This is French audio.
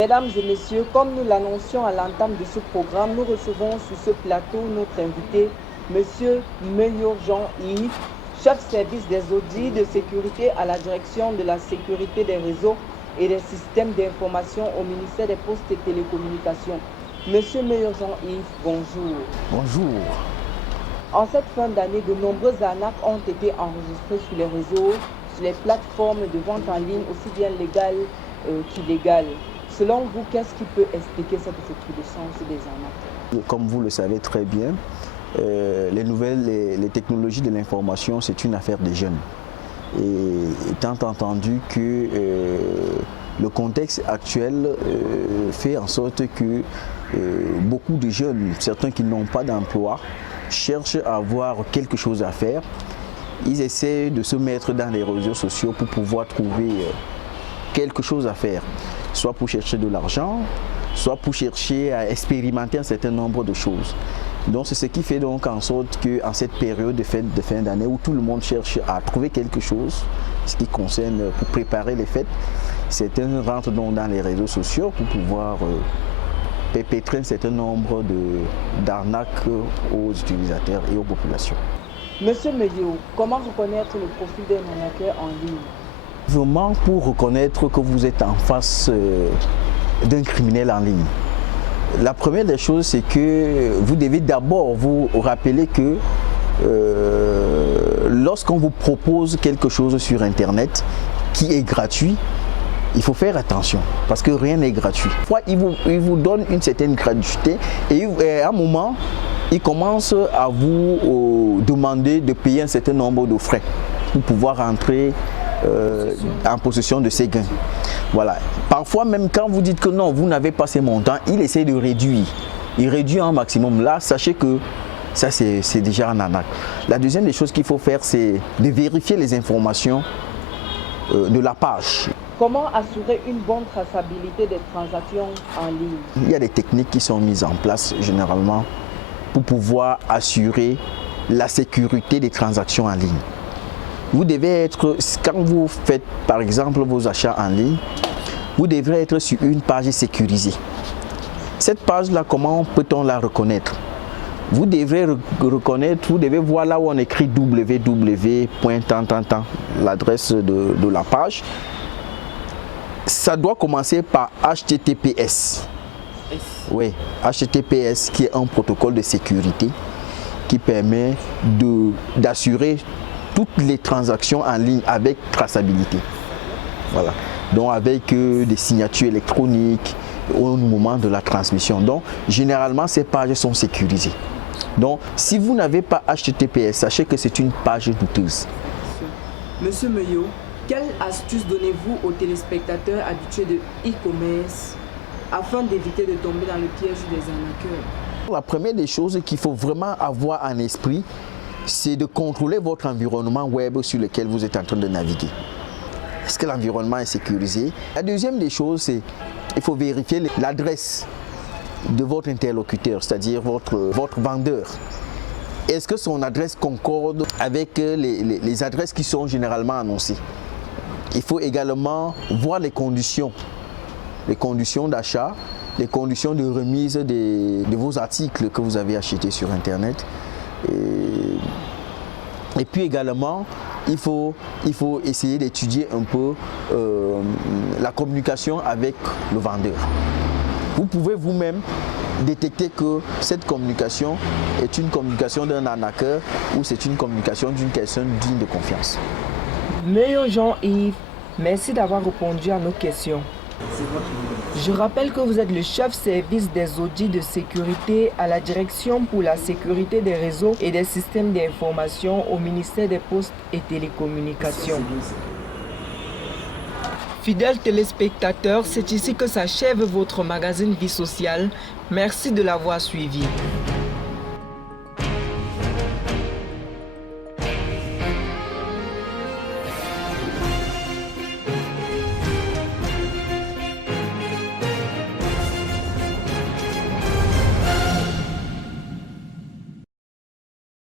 Mesdames et messieurs, comme nous l'annoncions à l'entame de ce programme, nous recevons sur ce plateau notre invité, M. Meyo Jean-Yves, chef service des audits de sécurité à la direction de la sécurité des réseaux et des systèmes d'information au ministère des Postes et Télécommunications. Monsieur Meyo Jean-Yves, bonjour. Bonjour. En cette fin d'année, de nombreuses arnaques ont été enregistrées sur les réseaux, sur les plateformes de vente en ligne, aussi bien légales qu'illégales. Selon vous, qu'est-ce qui peut expliquer cette recrudescence des arnaques? Comme vous le savez très bien, les technologies de l'information, c'est une affaire des jeunes. Et étant entendu que le contexte actuel fait en sorte que beaucoup de jeunes, certains qui n'ont pas d'emploi, cherchent à avoir quelque chose à faire. Ils essaient de se mettre dans les réseaux sociaux pour pouvoir trouver quelque chose à faire, soit pour chercher de l'argent, soit pour chercher à expérimenter un certain nombre de choses. Donc c'est ce qui fait donc en sorte qu'en cette période de fin d'année où tout le monde cherche à trouver quelque chose, ce qui concerne pour préparer les fêtes, certains rentrent donc dans les réseaux sociaux pour pouvoir perpétrer un certain nombre d'arnaques aux utilisateurs et aux populations. Monsieur Meyo, comment reconnaître le profil d'un arnaqueur en ligne? Vraiment pour reconnaître que vous êtes en face d'un criminel en ligne. La première des choses, c'est que vous devez d'abord vous rappeler que lorsqu'on vous propose quelque chose sur Internet qui est gratuit, il faut faire attention parce que rien n'est gratuit. Il vous donne une certaine gratuité et à un moment, il commence à vous demander de payer un certain nombre de frais pour pouvoir entrer en possession de ces gains. Voilà. Parfois même quand vous dites que non, vous n'avez pas ces montants, il essaie de réduire. Il réduit un maximum. Là, sachez que ça c'est déjà un arnaque. La deuxième des choses qu'il faut faire, c'est de vérifier les informations de la page. Comment assurer une bonne traçabilité des transactions en ligne? Il y a des techniques qui sont mises en place généralement pour pouvoir assurer la sécurité des transactions en ligne. Vous devez être, quand vous faites par exemple vos achats en ligne, vous devrez être sur une page sécurisée. Cette page-là, comment peut-on la reconnaître? Vous devrez reconnaître, vous devez voir là où on écrit www.tant, l'adresse de la page. Ça doit commencer par HTTPS. Oui, HTTPS qui est un protocole de sécurité qui permet d'assurer toutes les transactions en ligne avec traçabilité. Voilà. Donc avec des signatures électroniques au moment de la transmission. Donc généralement ces pages sont sécurisées. Donc si vous n'avez pas HTTPS, sachez que c'est une page douteuse. Monsieur Meyo, quelle astuce donnez-vous aux téléspectateurs habitués de e-commerce afin d'éviter de tomber dans le piège des arnaqueurs? La première des choses qu'il faut vraiment avoir en esprit, c'est de contrôler votre environnement web sur lequel vous êtes en train de naviguer. Est-ce que l'environnement est sécurisé? La deuxième des choses, c'est qu'il faut vérifier l'adresse de votre interlocuteur, c'est-à-dire votre vendeur. Est-ce que son adresse concorde avec les adresses qui sont généralement annoncées? Il faut également voir les conditions d'achat, les conditions de remise de vos articles que vous avez achetés sur Internet. Et puis également, il faut essayer d'étudier un peu la communication avec le vendeur. Vous pouvez vous-même détecter que cette communication est une communication d'un arnaqueur ou c'est une communication d'une personne digne de confiance. Meyo Jean-Yves, merci d'avoir répondu à nos questions. Je rappelle que vous êtes le chef service des audits de sécurité à la direction pour la sécurité des réseaux et des systèmes d'information au ministère des Postes et Télécommunications. Fidèles téléspectateurs, c'est ici que s'achève votre magazine Vie sociale. Merci de l'avoir suivi.